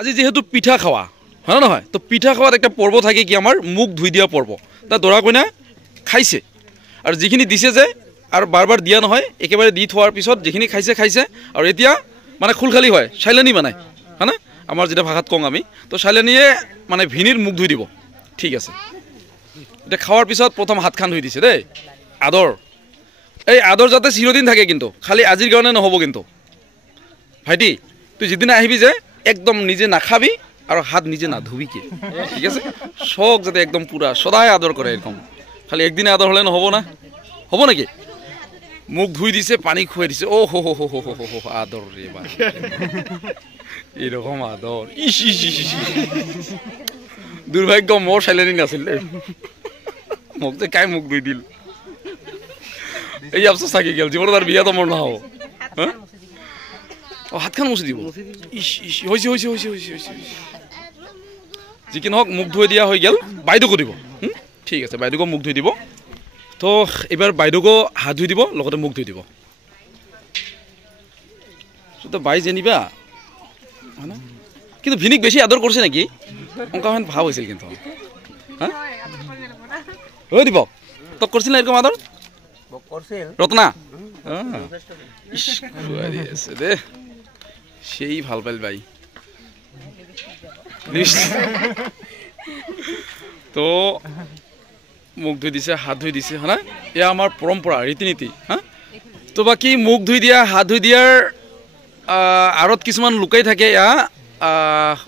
আজি যেহেতু পিঠা খাওয়া হয় না নহয় তো পিঠা খাওয়ার একটা পর্ব থাকে কি আমার মুখ ধুই দিয়া পর্ব তা দৰা কইনা খাইছে আৰ যিখিনি দিছে যে আৰ বাৰবাৰ দিয়া নহয় একেবাৰে দি থোৱাৰ পিছত যিখিনি খাইছে খাইছে আর এতিয়া মানে খুলখালি হয় চাইলানি মানে হয় না আমার যেটা ভাষাত কং আমি তো চাইলানিয়ে মানে ভিনির মুখ ধুই দিব ঠিক আছে এটা খাওয়ার পিছত প্রথম হাত খান ধুই দিছে দেই আদর এই আদর যাতে চিরদিন থাকে কিন্তু খালি আজির কারণে নহব কিন্তু ভাইটি তুই যেদিন আহিবি যে একদম নিজে নাখাবি আর হাত নিজে না ধুবি কি ঠিক আছে শখ যাতে একদম পুরা সদাই আদর করে এরকম খালি একদিনে আদর হলে নহব না হব নাকি মুখ ধুই দিছে পানি খুয়াই দিছে ও হো হো হো হো হো হো আদর রে ভাই এরকম আদর ইস ইস ইস দুর্ভাগ্য মোর সাইলেনি নাছিল মুখ তো কাই মুখ ধুই দিল এই আফসোস থাকি গেল জীবনে তার বিয়া তো মোর না হব হ্যাঁ হাত খান মুছে দিব ইস ইস হয়েছে হয়েছে হয়েছে হয়েছে হয়েছে যি কি নহওক মুখ ধুই দিয়া হৈ গেল বাইদেউকো দিব ঠিক আছে বাইদেউকো মুখ ধুই দিব তো এবার বাইদেউকো হাত ধুই দিব লগতে মুখ ধুই দিব তো বাই যেনিবা হয়না কিন্তু ভিনিক বেশি আদর করছে নাকি অঙ্কাখন ভাব হয়েছিল কিন্তু হ্যাঁ হৈ দিব তোক করছিল না এরকম আদর রত্না দে সেই ভাল পাইল বাই তো মুখ ধুই দিছে হাত ধুই দিছে হ্যাঁ এয়া আমার পরম্পরা রীতিনীতি হ্যাঁ তো বাকি মুখ ধুই দিয়া হাত ধুই দিয়ার আড়ত কিছুমান লুকাই থাকে এয়া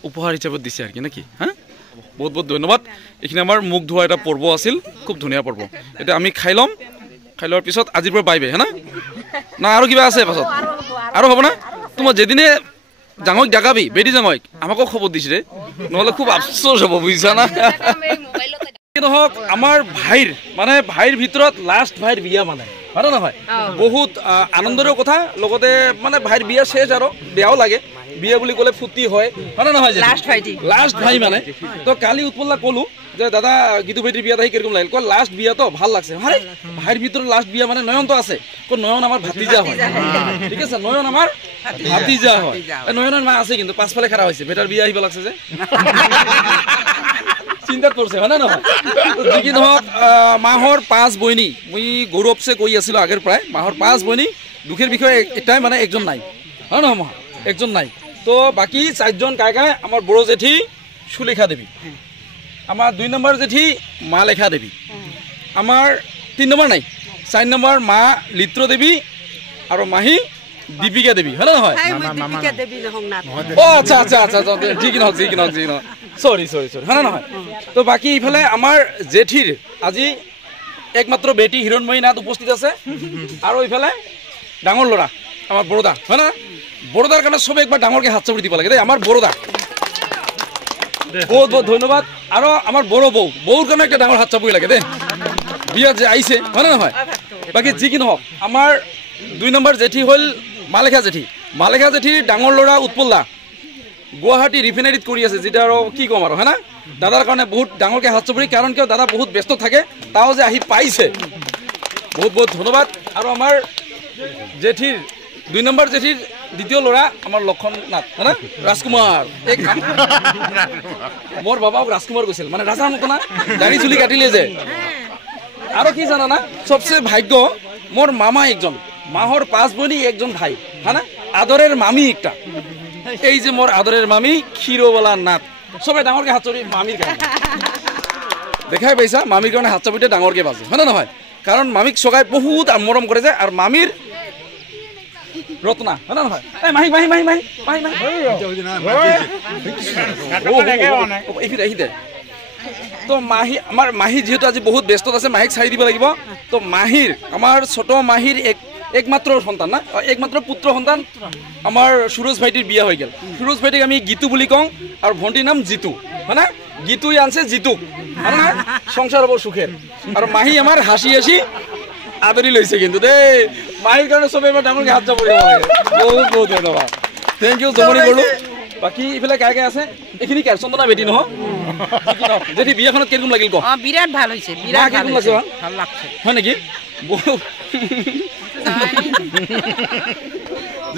উপহার হিসাবে দিছে আর কি নাকি হ্যাঁ বহুত বহুত ধন্যবাদ এইখিনি আমার মুখ ধোয়া এটা পর্ব আছিল খুব ধুনিয়া পর্ব এটা আমি খাই লম খাই লোৱাৰ পিছত আজিৰ পৰা বাইবে হ্যাঁ না আৰু কিবা আছে পাছত আৰু হ'ব না তোমার যেদিনে জাঙক জাগাবি বেটি জাঙক আমাকো খবর দিছ রে নহলে খুব আফসোস হব বুঝছা না কিন্তু হোক আমার ভাইর মানে ভাইর ভিতৰত লাস্ট ভাইৰ বিয়া মানে হয় না নহয় বহুত আনন্দৰ কথা লগতে মানে ভাইৰ বিয়া শেষ আৰু বেয়াও লাগে বিয়া বুলি ক'লে ফুটি হয় হয় না নহয় লাস্ট ভাই মানে তো কালি উৎপল্লা কলো যে দাদা গীতু ভাইটির বিয়াত আহি কিরকম লাগিল কয় লাস্ট বিয়া তো ভাল লাগছে আরে ভাইর ভিতরে লাস্ট বিয়া মানে নয়ন তো আছে কো নয়ন আমার ভাতিজা হয় ঠিক আছে নয়ন আমার ভাতিজা হয় নয়নের মা আছে কিন্তু পাঁচফালে খাড়া হয়েছে বেটার বিয়া আহিব লাগছে যে চিন্তাত পড়ছে হয় না নহয় কি নহক মাহর 5 বইনি মুই গৌরবসে কই আছিল আগের প্রায় মাহর 5 বইনি দুখের বিষয় এটাই মানে একজন নাই হয় না মা একজন নাই তো বাকি 4 জন কায় কায় আমার বড় জেঠি সুলেখা দেবী আমার 2 নম্বর জেঠি মা লেখা দেবী আমার 3 নম্বর নাই 4 নম্বর মা লিত্র দেবী আর মাহি দীপিকা দেবী হয় না নহয় দীপিকা দেবী নহং না ও আচ্ছা আচ্ছা আচ্ছা ঠিক নহক ঠিক নহক ঠিক নহক সরি সরি সরি হয় না নহয় তো বাকি ইফালে আমার জেঠির আজি একমাত্র বেটি হিরণময়ী নাথ উপস্থিত আছে আর ইফালে ডাঙর লড়া আমার বড়দা হয় না বড়দার কারণে সবে একবার ডাঙরকে হাত চাপড়ি দিব লাগে দেই আমার বড়দা বহুত বহুত ধন্যবাদ আর আমার বড় বউর কারণে একটা ডাঙর হাত চাপড়ি লাগে দে বিয়া যে আইছে হয় না নহয় বাকি যি কি নহক আমার 2 নম্বর জেঠি হল মালেখা জেঠি ডাঙর লড়া উৎপল্লা গুৱাহাটী ৰিফাইনাৰিত কৰি আছে যেটা আৰু কি কম আৰু হয় না দাদাৰ কাৰণে বহুত ডাঙৰকে হাত চাপৰি কাৰণ কিয় দাদা বহুত ব্যস্ত থাকে তাও যে আহি পাইছে বহুত বহুত ধন্যবাদ আৰু আমাৰ জেঠিৰ 2 নম্বৰ জেঠিৰ দ্বিতীয় লৰা আমাৰ লক্ষণ নাথ হয় না ৰাজকুমাৰ মোৰ বাবাও ৰাজকুমাৰ কৈছিল মানে ৰাজা মত না দাড়ি চুলি কাটিলে যে আৰু কি জানা না সবচেয়ে ভাগ্য মোৰ মামা একজন মাহৰ 5 বনি একজন ভাই হয় না আদরের মামি একটা এই যে মোর আদরের মামি ক্ষীরওয়ালা নাথ সবাই ডাঙরকে হাত চাপি মামির কারণে দেখাই পাইছা মামির কারণে হাত চাপিতে ডাঙরকে বাজে হয় না নহয় কারণ মামিক সবাই বহুত মরম করে যায় আর মামির রত্না হয় না নহয় মাহি মাহি মাহি মাহি মাহি মাহি তো মাহি আমার মাহি যেহেতু আজি বহুত ব্যস্ত আছে মাহিক চাই দিব লাগিব তো মাহির আমার ছোট মাহির একমাত্র সন্তান না একমাত্র পুত্র সন্তান আমার সুরজ ভাইটির বিয়া হয়ে গেল সুরজ ভাইটিক আমি গীতু বুলি কওঁ আর ভন্টির নাম জিতু হয় না গীতুই আনছে জিতুক হয় না সংসার হব সুখের আর মাহি আমার হাসি হাসি আদরি লৈছে কিন্তু দেই মাহির কারণে সবে এবার ডাঙরকে হাত চাপড়ি লাগে বহুত বহুত ধন্যবাদ থ্যাংক ইউ জমনি করলো বাকি ইফালে কায় কায় আছে এখিনি কার চন্দনা বেটি নহ যেটি বিয়াখনত কিরকম লাগিল ক বিরাট ভাল হইছে বিরাট ভাল লাগছে হয় নাকি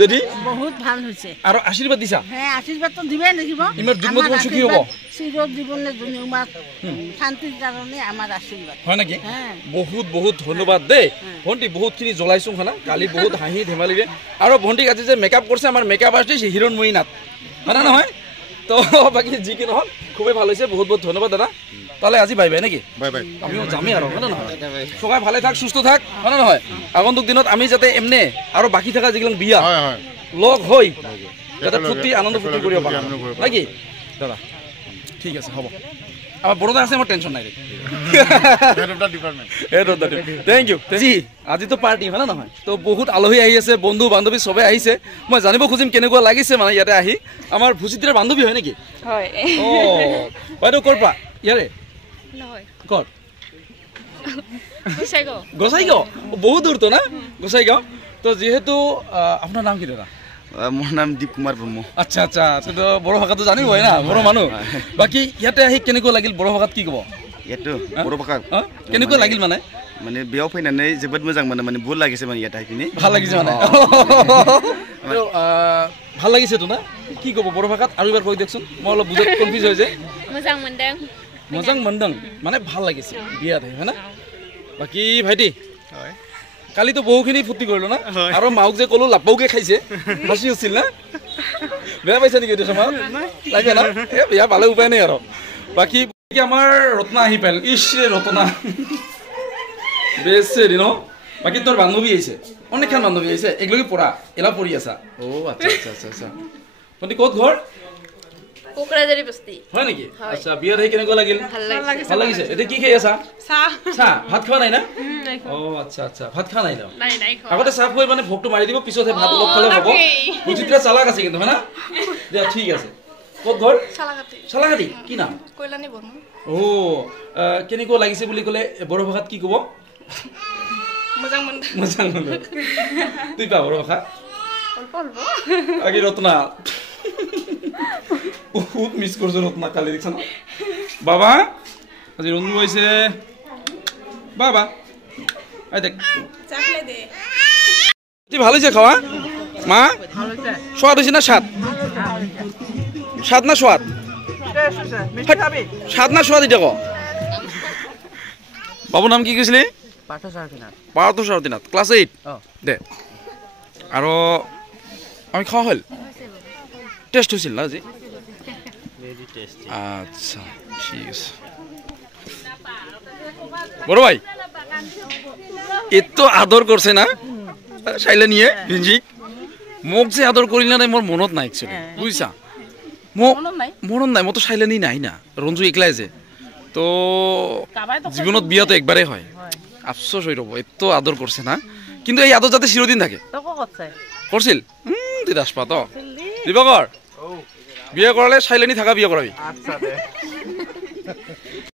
যদি বহুত ভাল হৈছে আৰু আশীৰ্বাদ দিছা হ্যাঁ আশীৰ্বাদটো দিবই লাগিব ইমান যুগ্ম জীৱন সুখী হ'ব চিৰ জীৱনে দুনিয়াত শান্তিৰ কাৰণে আমাৰ আশীৰ্বাদ হয় নেকি বহুত বহুত ধন্যবাদ দেই ভণ্টি বহুতখিনি জ্বলাইছোঁ খানা কালি বহুত হাঁহি ধেমালিৰে আৰু ভণ্টিক আজি যে মেকআপ কৰিছে আমাৰ মেকআপ আৰ্টিষ্ট হিৰণময়ী নাথ হয় না নহয় তো বাকী যি কি নহওক খুবেই ভাল হৈছে বহুত বহুত ধন্যবাদ দাদা তাহলে আজি বাই বাই নাকি বাই বাই আমিও যামেই আৰু হয় না নহয় সবাই ভালে থাক সুস্থ থাক হয় না নহয় আগন্তুক দিনত আমি যাতে এমনে আৰু বাকী থকা যিবিলাক বিয়া হয় হয় লগ হৈ যাতে ফূৰ্তি আনন্দ ফূৰ্তি কৰিব পাৰোঁ নাকি দাদা ঠিক আছে হ'ব আমাৰ বড়োদা আছে মোৰ টেনশ্যন নাই থেংক ইউ জি আজিতো পাৰ্টি হয় না নহয় তো বহুত আলহী আহি আছে বন্ধু বান্ধৱী চবে আহিছে মই জানিব খুজিম কেনেকুৱা লাগিছে মানে ইয়াতে আহি আমাৰ ভুচিত্ৰাৰ বান্ধৱী হয় নেকি হয় অঁ বাইদেউ ক'ৰ পৰা ইয়াৰে নহয় ক'ত গোসাইগাঁও গোসাইগাঁও বহুত দূৰ তো না গোসাইগাঁও তো যিহেতু আপোনাৰ নাম কি দাদা মোৰ নাম দীপ কুমাৰ ব্ৰহ্ম আচ্ছা আচ্ছা তো বড়ো ভাষাটো জানিব হয় না বড়ো মানুহ বাকী ইয়াতে আহি কেনেকুৱা লাগিল বড়ো ভাষাত কি ক'ব ইয়াতো বড়ো ভাষা কেনেকুৱা লাগিল মানে মানে বেয়াও ফैनानै जोबोद मोजां মানে মানে বহুত লাগিছে মানে ইয়াত আহি কিনে ভাল লাগিছে মানে ভাল লাগিছে তো না কি ক'ব বড়ো ভাষাত আৰু এবাৰ কৈ দিয়কচোন মই অলপ বুজাত কনফিউজ হৈ যায় মোজাং মন্দং মোজাং মন্দং মানে ভাল লাগিছে বিয়াত আহি হয় না বাকী ভাইটি কালিতো বহুখিনি ফূৰ্তি কৰিলো না আৰু মাওক যে ক'লো লাপাওকে খাইছে হাঁচি উঠিল না বেয়া পাইছে নেকি এইটো সময়ত লাগে না বেয়া পালে উপায় নাই আৰু বাকী আমাৰ ৰত্না আহি পাল ইশ্ৰে ৰত্না বেছ হেৰি ন বাকী তোৰ বান্ধৱী আহিছে অনেকখন বান্ধৱী আহিছে একেলগে পঢ়া এলা পঢ়ি আছা অ' আচ্ছা আচ্ছা আচ্ছা আচ্ছা ভণ্টি ক'ত ঘৰ কোকৰাজাৰী বস্তি হয় নেকি আচ্ছা বিয়াত আহি কেনেকুৱা লাগিল ভাল লাগিছে এতিয়া কি খাই আছা চাহ ভাত খোৱা নাই না অ' আচ্ছা আচ্ছা ভাত খোৱা নাই ন আগতে চাহ খুৱাই মানে ভোকটো মাৰি দিব পিছতহে ভাত অলপ খালে হ'ব বুজিত্ৰা চালাক আছে কিন্তু হয় না দিয়া ঠিক আছে ক'ত ঘৰ চালাকাটি কি নাম কল্যাণী বনো অ' কেনেকুৱা লাগিছে বুলি ক'লে বড়ো ভাষাত কি ক'ব মোজাং মন্দং মোজাং মন্দং তুই পা বড়ো ভাষা অল্প অল্প আগে ৰত্না বহুত মিছ কৰিছো ৰত্না কালি দেখিছা ন বাবা আজি ৰন্ধু হৈছে বাবা আই দেখ ভাল হৈছে খাৱা মা সোৱাদ হৈছে না স্বাদ স্বাদ না সোৱাদ স্বাদ না সোৱাদ এতিয়া ক বাবুৰ নাম কি কৈছিলি পাৰ্থ সাৰথীনাথ ক্লাছ 8 দে আৰু আমি খাওয়া হল টেস্ট হয়েছিল না আজি আচ্ছা ঠিক আছে বড় ভাই এত আদর করছে না চাইলে নিয়ে ভিঞ্জিক মোক যে আদর করি না মোর মনত নাই একচুয়ালি বুঝছা মনত নাই মতো চাইলে নি নাই না রঞ্জু একলাই যে তো জীবনত বিয়া তো একবারে হয় আফসোস হয়ে রব এত আদর করছে না কিন্তু এই আদর যাতে চিরদিন থাকে করছিল দিদাসপা তো দিবাকর বিয়ে করালে চাইলে নি থাকা বিয়ে করাবি